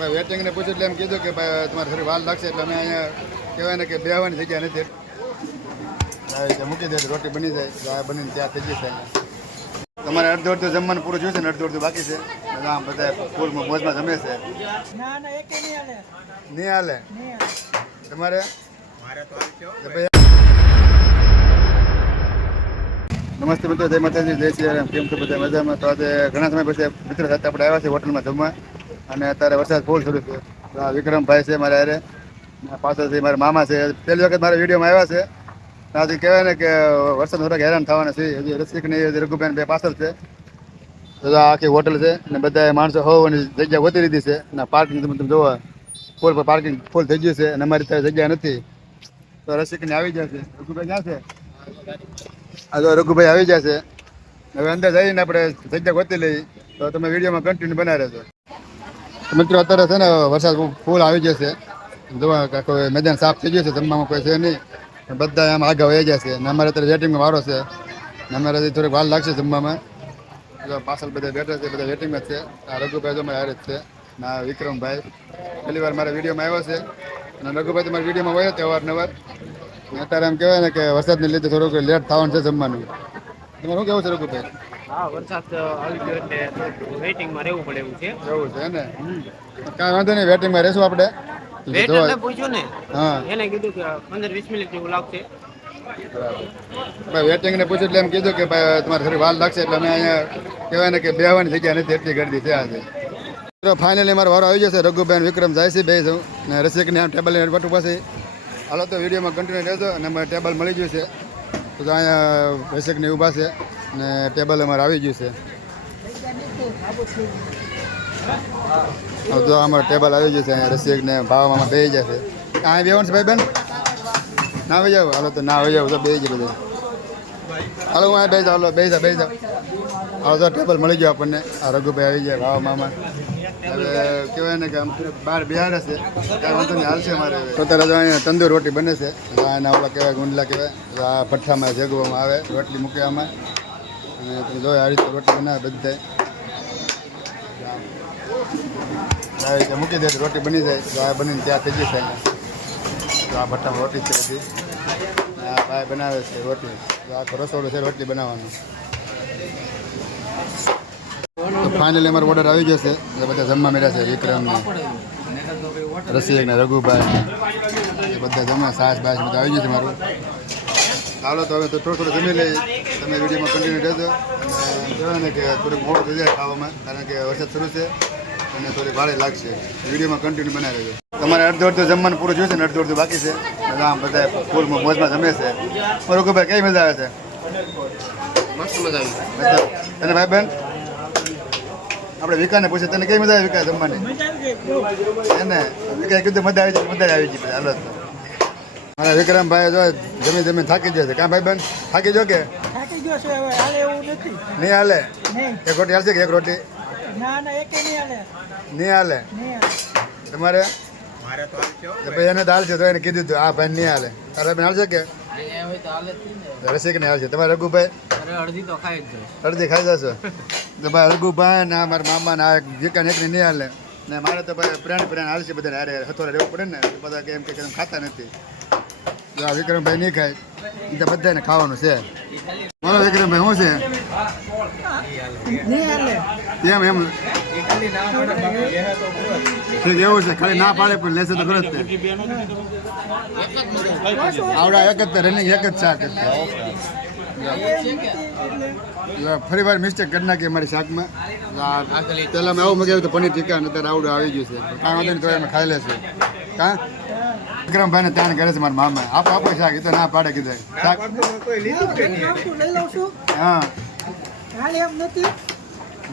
ભાઈ વેટિંગને પૂછ્યું એટલે એમ કીધું કે ભાઈ તમારે થોડી વાર લાગશે એટલે અમે અહીંયા કહેવાય ને કે બેહવાની જગ્યા નથી મૂકી દે રોટી બની જાય બનીને ત્યાં થઈ જશે તમારે અડધું અડધું જમવાનું પૂરું જોયું છે ને અડધું અડધું બાકી છે આમ બધા ફૂલ મોજમાં જમે છે નહીં હાલે તમારે નમસ્તે મિત્રો, જય માતાજી, જય શ્રી રામ. કેમ છો બધા મજામાં? તો આજે ઘણા સમય પછી મિત્રો સાથે આપણે આવ્યા છે હોટલમાં જમવા અને અત્યારે વરસાદ ફૂલ શરૂ છે. તો આ વિક્રમભાઈ છે મારા હારે, પાછળથી મારા મામા છે. પહેલી વખત મારા વિડીયોમાં આવ્યા છે. આજે કહેવાય ને કે વરસાદ થોડાક હેરાન થવાના છે. હજી રસિક ને રઘુબેન બે પાછળ છે. તો આખી હોટલ છે અને બધા માણસો હોવાની જગ્યા વધી લીધી છે અને પાર્કિંગ તમે જોવા ફૂલ પાર્કિંગ ફૂલ થઈ ગયું છે અને અમારી ત્યાં જગ્યા નથી. તો રસિકને આવી જાય છે. રઘુભાઈ ક્યાં છે? આ તો રઘુભાઈ આવી જશે. હવે અંદર જઈને આપણે જગ્યા ગોતી લઈ. તો તમે વિડીયોમાં કન્ટિન્યુ બનાવી રહેજો. મિત્રો અત્યારે છે ને વરસાદ ફૂલ આવી જશે. જોવા કોઈ મેદાન સાફ થઈ ગયું છે, જમવામાં કોઈ છે નહીં. બધા આમ આગળ વહી જશે અને અમારે અત્યારે વેટિંગમાં વારો છે ને અમારે થોડીક વાર લાગશે જમવામાં. પાછળ બધા બેઠા છે, બધા વેટિંગમાં છે. આ રઘુભાઈ તો મારે હારે જ છે ના વિક્રમભાઈ પહેલી વાર મારા વિડીયોમાં આવ્યો છે અને રઘુભાઈ તમારા વિડીયોમાં હોય તો અવારનવાર. અત્યારે એમ કહેવાય ને કે વરસાદને લીધે થોડુંક લેટ થવાનું છે જમવાનું. તમારે શું કેવું છે રઘુભાઈ? હા, વરસાદ આવી ગયો એટલે વેઇટિંગમાં રહેવું પડે એવું છે. એવું છે ને? કાંઈ વાંધો નહીં, વેટિંગમાં રહેશું આપણે. વેઇટરને પૂછ્યું ને, હા, એને કીધું કે 15-20 મિનિટ જેવું લાગશે. ભાઈ વેટિંગને પૂછ્યું એટલે એમ કીધું કે ભાઈ તમારે થોડી વાર લાગશે એટલે અમે અહીંયા કહેવાય ને કે બેહવાની જગ્યા નથી, એટલી ગરદી છે આજે. ફાઇનલી મારો વારો આવી જશે. રઘુભાઈ વિક્રમ જાય છે બે જવું ને રસિકને આમ ટેબલ વટું પાસે. હાલો તો વિડીયોમાં કન્ટિન્યુ રહેજો અને અમારે ટેબલ મળી ગયું છે. તો અહીંયા રસિકને ઊભા છે ને ટેબલ અમારે આવી ગયું છે. તો અમારે ટેબલ આવી ગયું છે. અહીંયા રસિકને ભાવમાં બે જશે. અહીંયા બેવાનું છે ભાઈ બેન? ના આવી જાવ? હાલો તો ના આવી જાવ તો બે જ બધા. હાલો હું અહીંયા બે જાવ. હાલો બે જાવ. હાલો તો ટેબલ મળી ગયો આપણને. આ રઘુભાઈ આવી જાય ભાવ મામા. હવે કહેવાય ને કે આમ બહાર બિહાર છે, કાંઈ વાંધો નહીં, હાલશે મારે. તો ત્યારે અહીંયા તંદૂર રોટી બને છે. આના ઓલા કહેવાય ગુંડલા કહેવાય. આ ભઠ્ઠામાં જગવામાં આવે, રોટલી મૂકે આમાં અને તમે જો આ રીતે રોટી બનાવે બધા આવી રીતે મૂકી દે રોટી બની જાય. તો આ બનીને ત્યાં થઈ જશે. તો આ ભઠ્ઠામાં રોટી છે બધી. આ ભાઈ બનાવે છે રોટી. તો આખો રસોડો છે રોટલી બનાવવાનો. તો ફાઇનલી અમારો ઓર્ડર આવી જશે. બધા જમવા મળ્યા છે. વિક્રમને, રસિકને, રઘુભાઈ બધા જમવા સાસ બાસ બધા આવી ગયું છે મારું. ચાલો તો હવે તો થોડું જમી લઈ. તમે વિડીયોમાં કન્ટિન્યુ રહેજો અને કહેવાય ને કે થોડુંક મોડું થઈ જાય ખાવામાં, કારણ કે વરસાદ શરૂ છે અને થોડી ભારે લાગશે. વિડીયોમાં કન્ટિન્યુ બનાવી રહેજો. તમારે અડધું અડધું જમવાનું પૂરું જોયું છે ને અડધું અડધું બાકી છે. આમ બધા ફૂલ મોજમાં જમે છે. રઘુભાઈ કઈ મજા આવે છે? મસ્ત મજા આવી. અને ભાઈ બેન આપણે વિકાને પૂછે તને કઈ મજા આવી વિકા જમવાની? એને વિકાએ કીધું મજા આવી જાય. મજા આવી ગઈ. હાલો મારા વિક્રમભાઈ જો જમીન થાકી જશે. કાં ભાઈ બેન થાકી જો કે નહીં હાલે? એક રોટી હાલશે કે એક રોટી નહીં હાલે? તમારે ભાઈ એને તો હાલશે. તો એને કીધું હતું આ ભાઈ નહીં હાલે. તારા બેન હાલશે કે રસિક ને હાલશે? તમારે રઘુભાઈ અડધી ખાઈ જશો? તો ભાઈ રઘુભાઈ ના મારા મામા ના વિકાન એકને નહીં હાલે ને મારે તો ભાઈ પ્રાણ હાલશે. બધાને હારે હથોડા રહેવું પડે ને. બધા એમ કે ખાતા નથી. જો આ વિક્રમભાઈ નહીં ખાય એ તો બધાને ખાવાનું છે. બોલો વિક્રમભાઈ શું છે? એમ ઠીક એવું છે. ખાલી ના પાડે પણ લેશે તો ખરો જ તે. આવડા એક જ રનિંગ એક જ શાક. ફરી વાર મિસ્ટેક કરી નાખી અમારી શાકમાં. પેલા મેં આવું મગાવ્યું તો પનીર ટીકા અત્યારે આવડું આવી ગયું છે. કાં વાંધો નહીં તો એમ ખાઈ લેશે. કાં વિક્રમભાઈ ને ત્યાં કરે છે મારા મામા. આપો શાક. એ તો ના પાડે કીધે શાક. હા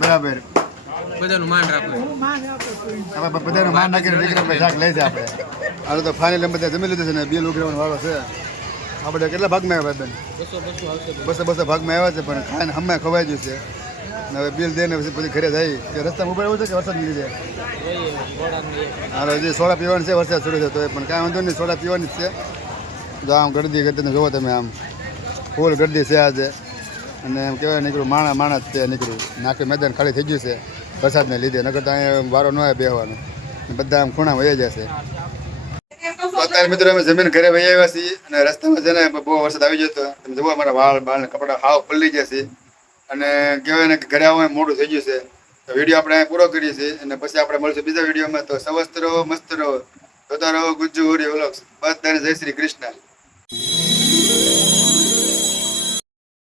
બરાબર. બધાનું માન રાખવું. બધાનું માન રાખીને વિક્રમભાઈ શાક લઈ જાય આપણે. હાલ તો ફાઇનલી બધા જમી લીધું છે ને બિલ ઉઘરાવાનો વાળો છે. આપણે કેટલા ભાગમાં આવ્યા બેન? 200 ભાગમાં આવ્યા છે પણ ખાઈને હમણાં ખવાઈ ગયું છે. હવે બિલ દઈને પછી ઘરે જાય કે રસ્તામાં ઉભા એવું છે કે વરસાદ નીકળી જાય? હાલો હજી સોડા પીવાની છે. વરસાદ શરૂ છે તો પણ કાંઈ વાંધો નહીં, સોડા પીવાની જ છે. જો આમ ગરદી ગરદીને જોવો તમે, આમ ફૂલ ગરદી છે આજે. અને એમ કહેવાય નીકળ્યું માણસ છે નીકળ્યું. નાખી મેદાન ખાલી થઈ ગયું છે વરસાદને લીધે. નકર તો અહીંયા વારો ન આવે બેહવાનો. બધા આમ ખૂણા વહી જશે. તો અત્યારે મિત્રો અમે જમીન ઘરે વહી આવ્યા છીએ અને રસ્તામાં છે ને બહુ વરસાદ આવી ગયો હતો. તમે જુઓ અમારા વાળ બાળ ને કપડા હાવ પલળી ગયા છે અને કહેવાય ને કે ઘરે આવવા મોડું થઈ ગયું છે. તો વિડીયો આપણે અહીં પૂરો કરીએ છીએ અને પછી આપણે મળશું બીજા વિડીયોમાં. તો સ્વસ્થ રહો, મસ્ત રહો, જોતા રહો ગુજ્જુ વ્લોગ્સ. બધાને જય શ્રી કૃષ્ણ.